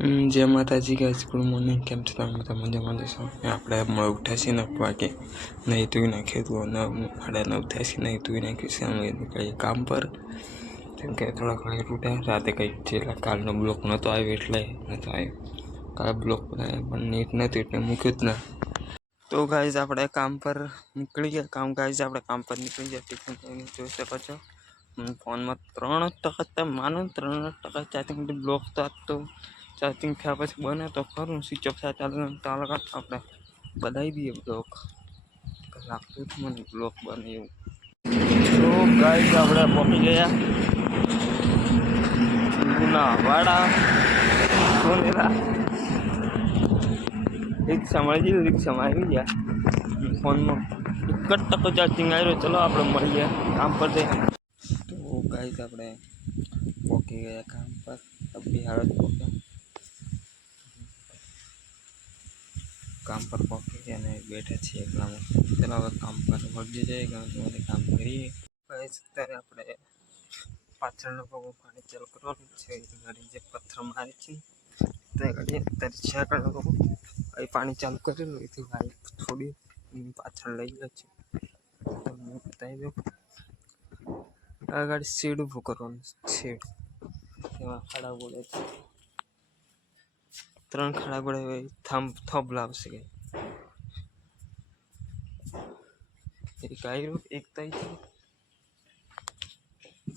जय माताजी guys, good morning. केम छो તમે બધા મજામાં જશો? આપણે મોડું ઉઠ્યા છીએ 9 વાગે, નહીં ધોઈ નાખ્યું હતું. 9:30 થયા છે, નહીં ધોઈ નાખ્યું છે. અમે નીકળીએ કામ પર, કેમ કે થોડા ઘણા તૂટ્યા. રાતે કંઈક જેટલા કાલનો બ્લોક નહોતો આવ્યો એટલે નહોતો આવ્યો. કાલ બ્લોક પણ નીટ નહોતું એટલે મૂક્યું જ ના. તો ગાઈઝ આપણે કામ પર નીકળી ગયા. આપણે કામ પર નીકળી ગયા. ટિફિન જોઈ શકો છો. ફોનમાં 3% તમે માનો 3% ચાર્જિંગ બ્લોક તો આપતો ચાર્જિંગ થયા પછી બને તો ખરું. સ્વિચ ઓફ થાય ચાલુ આપણે બધાવી દઈએ બ્લોક. લાગતું જ મને બ્લોક બને એવું. તો ગાઈઝ આપણે પહોંચી ગયા લુણાવાડા. સોનેરા રિક્ષા મળી ગઈ, રિક્ષામાં આવી ગયા. ફોનમાં 1% ચાર્જિંગ આવ્યો. ચલો આપણે મળીએ કામ પર જઈએ. તો ગાઈઝ આપણે પહોંચી ગયા કામ પર. બિહાર પહોંચ્યા, કામ પર પહોંચી ગયા અને બેઠા છીએ એકલામાં. ચાલો હવે કામ પર વળગી જાય. કામ કરીએ. અત્યારે આપણે પાછળનો પાણી ચાલુ કરવાનું છે. ગાડી જે પથ્થર મારે છે તે ગાડી અત્યારે છે આગળ પાણી ચાલુ કરેલું એથી ગાડી થોડી પાછળ લઈ ગયો છે. આ ગાડી શેડ ઊભું કરવાનું શેડ, એમાં ખાડા બોલે છે. 3 ખાડા બોલે થંભ લાવશે. એક આવ્યું, એક તઈ છે.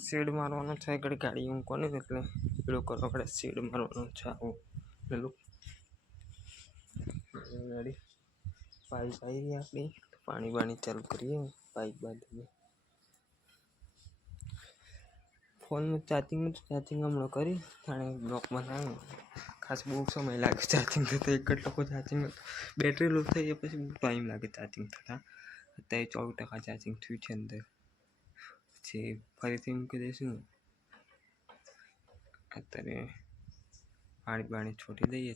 શેડ મારવાનો છે. ગાડી હું કોને એટલે પેલો કરવા પડે. શેડ મારવાનો છે. આવું પેલું ગાડી પાઇપ આવી રહી આપણી. પાણી ચાલુ કરીએ. પાઇપ બાંધીએ. ફોનમાં ચાર્જિંગ હમણાં કરી અને બ્લોક બનાવ્યો. ખાસ બહુ સમય લાગે ચાર્જિંગ થતાં. 1% ચાર્જિંગ, બેટરી લો થઈ જાય પછી બહુ ટાઈમ લાગે ચાર્જિંગ થતાં. અત્યારે 24% ચાર્જિંગ થયું છે અંદર. પછી ફરીથી મૂકી દઈશું. અત્યારે પાણી છોડી દઈએ.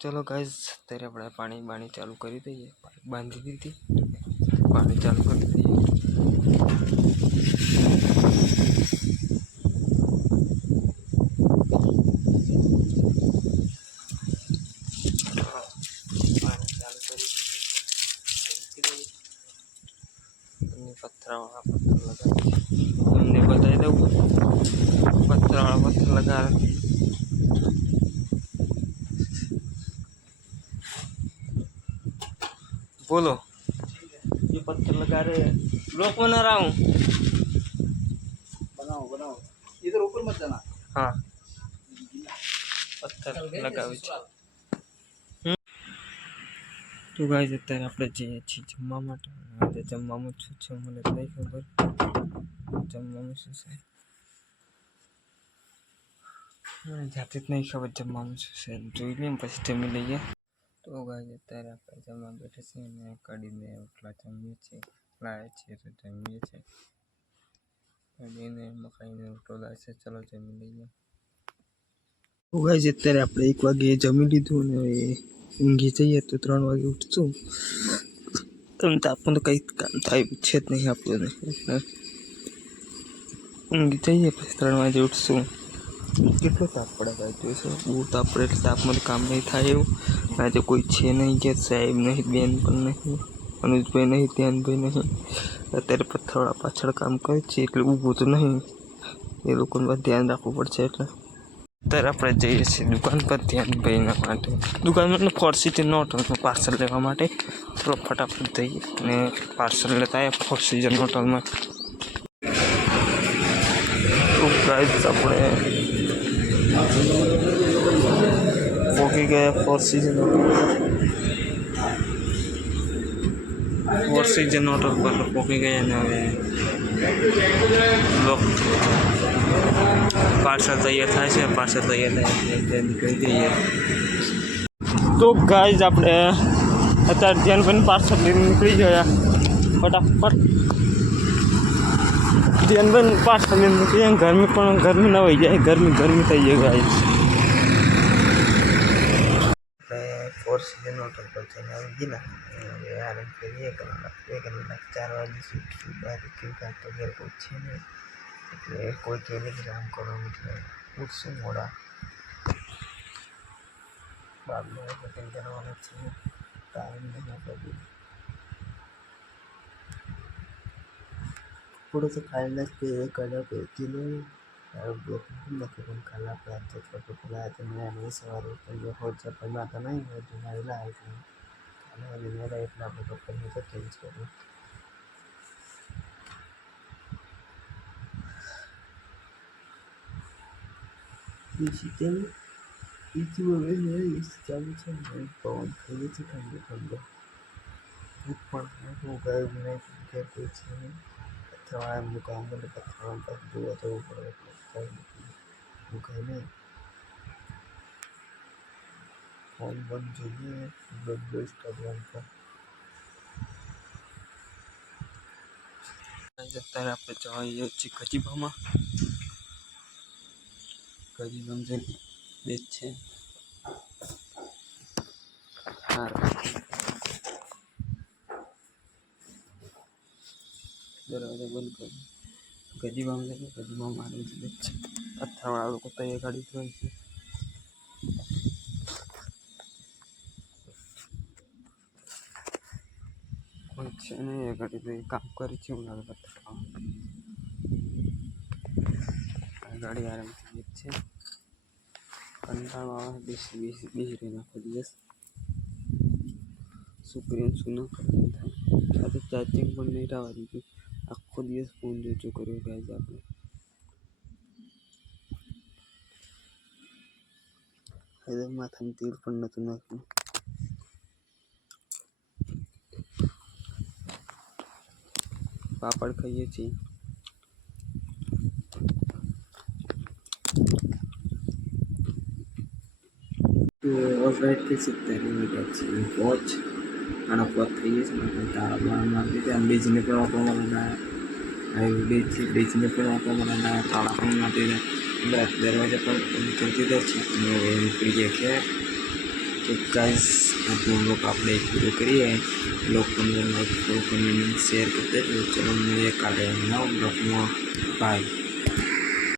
ચલો ગાઈઝ, અત્યારે આપણે પાણી ચાલુ કરી દઈએ. પાઇપ બાંધી દીધી, પાણી ચાલુ કરી દઈએ. પથ્થરવાળા પથ્થર લગાવી તમને બતાવી દઉં. પથ્થરવાળા પથ્થર લગાવે. बोलो, ये पत्थर लगा रहे हैं। ब्लॉक बना रहा हूँ। बनाओ इधर ऊपर मत जाना। हाँ, पत्थर लगावे છે. તો ગાઈઝ અત્યારે આપણે જઈએ છીએ જમવા માટે. આજે જમવામાં શું છે મને નહીં ખબર. જમવામાં શું છે મને જાતે જ નહીં ખબર. જમવામાં શું છે જોઈ લઈએ પછી જમી લઈએ. તો ગાઈઝ અત્યારે આપણે જમવા બેઠા છીએ અને કઢીને રોટલા જમીએ છીએ. લાવે છીએ તો જમીએ છીએ. કઢીને મકાઈને રોટલો લાવે છે. ચલો જમી લઈએ. તો ગાઈઝ અત્યારે આપણે 1 વાગે જમી લીધું ને ઊંઘી જઈએ તો 3 વાગે ઉઠશું. તમે તો આપણને કંઈ કામ થાય છે જ નહીં આપણને. ઊંઘી જઈએ પછી 3 વાગે ઉઠશું. કેટલો તાપ પડે ભાઈ જોઈશું. બહુ તાપ પડે એટલે તાપમાંથી કામ નહીં થાય એવું. આજે કોઈ છે નહીં કે સાહેબ નહીં, બેન પણ નહીં, અનુજભાઈ નહીં, ધ્યાનભાઈ નહીં. અત્યારે પથ્થરવાળા પાછળ કામ કરે છે એટલે ઊભું તો નહીં. એ લોકોને બસ ધ્યાન રાખવું પડશે એટલે. અત્યારે આપણે જઈએ છીએ દુકાન પર ધ્યાનભાઈના માટે. દુકાનમાં ફોર્સીજન હોટલનું પાર્સલ લેવા માટે. ચલો ફટાફટ જઈએ અને પાર્સલ લેતા આવ્યા ફોર્સીજન હોટલમાં. તો ગાઈઝ આપણે પહોંચી ગયા ફોર્સીજન હોટલ પર પહોંચી ગયા અને હવે પાર્સલ તૈયાર થાય છે. પાર્સલ તૈયાર થાય એટલે નીકળી જઈએ. તો ગાઈઝ આપણે અત્યારે ધ્યાનભાઈ પાર્સલ લઈને નીકળી ગયા ફટાફટ. ધ્યાનભાઈ પાર્સલ લઈને નીકળી જાય. ગરમી ના હોય જાય. ગરમી થઈ જાય ગાઈઝ. ફોર્સીજન હોટલ પર જઈને આવી ગયેલા. હવે આરામ કરીએ 1 કલાક 4 વાગે સુધી બહાર કેવું કામ તો ઘેર પહોંચીએ ને એટલે કોઈ ટેલિગ્રામ કરવાનું એટલે ઉઠશું મોડા. આપણે કટિંગ કરવાનું છે, ટાઈમ નહીં આપણે થોડું તો ખાઈને જ કલર પહેરીને બ્લોક નથી પણ કાલે આપણે તો ફોટો ખોલાયા તો મેં સવારે હોટ ચપ્પલમાં તો નહીં હોય જુનાવેલા એટલે કાલે વિનેલા એટલે આપણે કપડાને તો ચેન્જ કર્યું. બીજું હવે ચાલુ છે ને પવન ખાઈએ છે ઠંડો ઠંડો પણ હું ગયો નહીં કે કોઈ છે નહીં અથવા એમનું કામ કરે અથવા જોવા જવું પડે એટલે હું કહી નહીં ફોન બંધ જોઈએ ઇન્સ્ટાગ્રામ પર અત્યારે આપણે જઈએ છીએ ખજીબામાં. ખજીબામ જઈને બેચ છે દરવાજા બંધ કરી ગજીબામ જઈને ગજીબામ મારું જ બેચ છે. પથ્થરવાળા લોકો તો એ ગાડી જ હોય છે. કોઈ છે નહીં એ ગાડી તો એ કામ કરી છે એવું લાગે પથ્થરવાળા ગાડી આરામથી બેચ છે. કંટાળો આવે બેસી રહીને આખો દિવસ સુપ્રીમ શું ન કરવું થાય. આ તો ચાર્જિંગ પણ નહીં રહેવા દીધું, આખો દિવસ ફોન જોજો કર્યો ગાઈઝ આપણે. હવે માથામાં તેલ પણ નહોતું નાખ્યું. પાપડ ખાઈએ છીએ. ઓલરાઈટ થઈ શકતા રહી વોચ આના પોત થઈ છે ને તાળામાં લીધે આમ બીજને પણ વાપરવાના આવી બીજને પણ વાપરવાના તાળા પણ નાખી દરવાજા પણ કરી દીધા છે અને નીકળી ગયા કે ગાઈસ આપણું લોક આપણે પૂરું કરીએ. લોકોને લાઈક કરો, કમેન્ટ, શેર કરતા ચલો મળીએ કાલે નવા બ્લોગમાં. બાય.